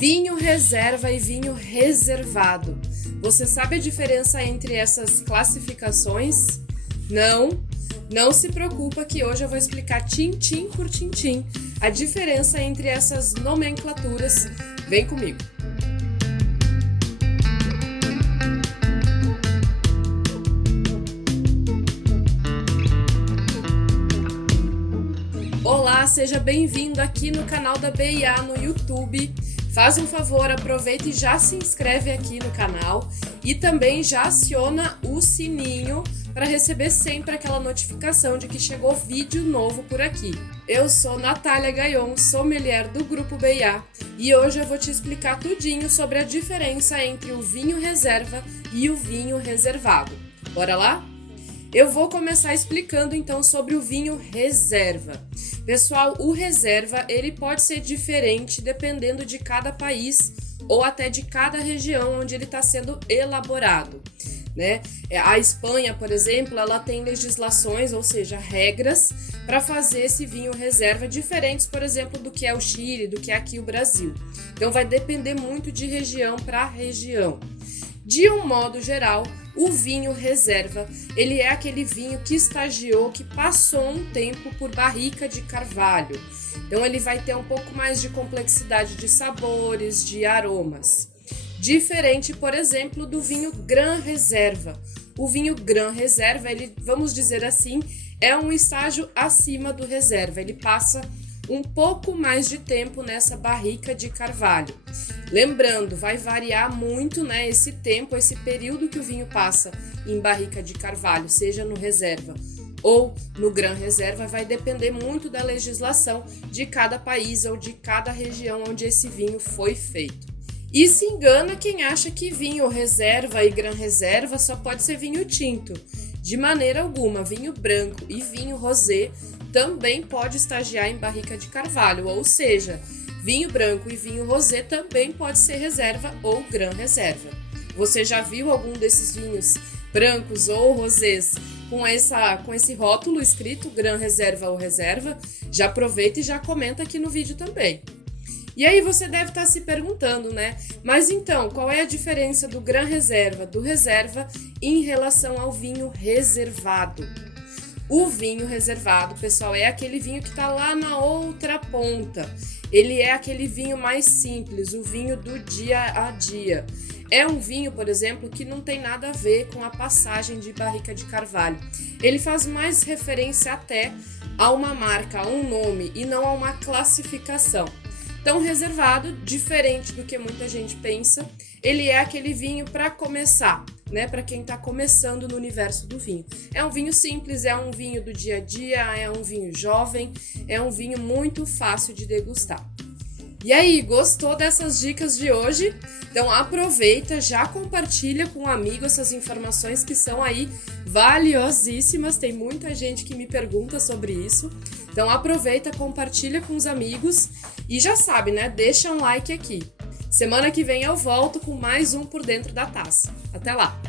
Vinho reserva e vinho reservado. Você sabe a diferença entre essas classificações? Não se preocupa que hoje eu vou explicar tintim por tintim a diferença entre essas nomenclaturas. Vem comigo! Olá, seja bem-vindo aqui no canal da BIA no YouTube. Faz um favor, aproveita e já se inscreve aqui no canal e também já aciona o sininho para receber sempre aquela notificação de que chegou vídeo novo por aqui. Eu sou Natália Gaion, sommelier do Grupo BIA e hoje eu vou te explicar tudinho sobre a diferença entre o vinho reserva e o vinho reservado. Bora lá? Eu vou começar explicando então sobre o vinho reserva. Pessoal, o reserva ele pode ser diferente dependendo de cada país ou até de cada região onde ele está sendo elaborado, né? A Espanha, por exemplo, ela tem legislações, ou seja, regras para fazer esse vinho reserva diferentes, por exemplo, do que é o Chile, do que é aqui o Brasil. Então vai depender muito de região para região. De um modo geral, o vinho reserva, ele é aquele vinho que estagiou, que passou um tempo por barrica de carvalho. Então ele vai ter um pouco mais de complexidade de sabores, de aromas. Diferente, por exemplo, do vinho Gran Reserva. O vinho Gran Reserva, ele, vamos dizer assim, é um estágio acima do reserva. Ele passa um pouco mais de tempo nessa barrica de carvalho. Lembrando, vai variar muito, né, esse tempo, esse período que o vinho passa em barrica de carvalho, seja no reserva ou no Gran Reserva, vai depender muito da legislação de cada país ou de cada região onde esse vinho foi feito. E se engana quem acha que vinho reserva e Gran Reserva só pode ser vinho tinto. De maneira alguma, vinho branco e vinho rosé também pode estagiar em barrica de carvalho, ou seja, vinho branco e vinho rosé também pode ser reserva ou Gran Reserva. Você já viu algum desses vinhos brancos ou rosés com esse rótulo escrito Gran Reserva ou Reserva? Já aproveita e já comenta aqui no vídeo também. E aí você deve estar se perguntando, né? Mas então, qual é a diferença do Gran Reserva, do reserva, em relação ao vinho reservado? O vinho reservado, pessoal, é aquele vinho que está lá na outra ponta. Ele é aquele vinho mais simples, o vinho do dia a dia. É um vinho, por exemplo, que não tem nada a ver com a passagem de barrica de carvalho. Ele faz mais referência até a uma marca, a um nome, e não a uma classificação. Então, reservado, diferente do que muita gente pensa, ele é aquele vinho para começar, né? Para quem está começando no universo do vinho. É um vinho simples, é um vinho do dia a dia, é um vinho jovem, é um vinho muito fácil de degustar. E aí, gostou dessas dicas de hoje? Então aproveita, já compartilha com um amigo essas informações que são aí valiosíssimas. Tem muita gente que me pergunta sobre isso. Então aproveita, compartilha com os amigos e já sabe, né? Deixa um like aqui. Semana que vem eu volto com mais um Por Dentro da Taça. Até lá!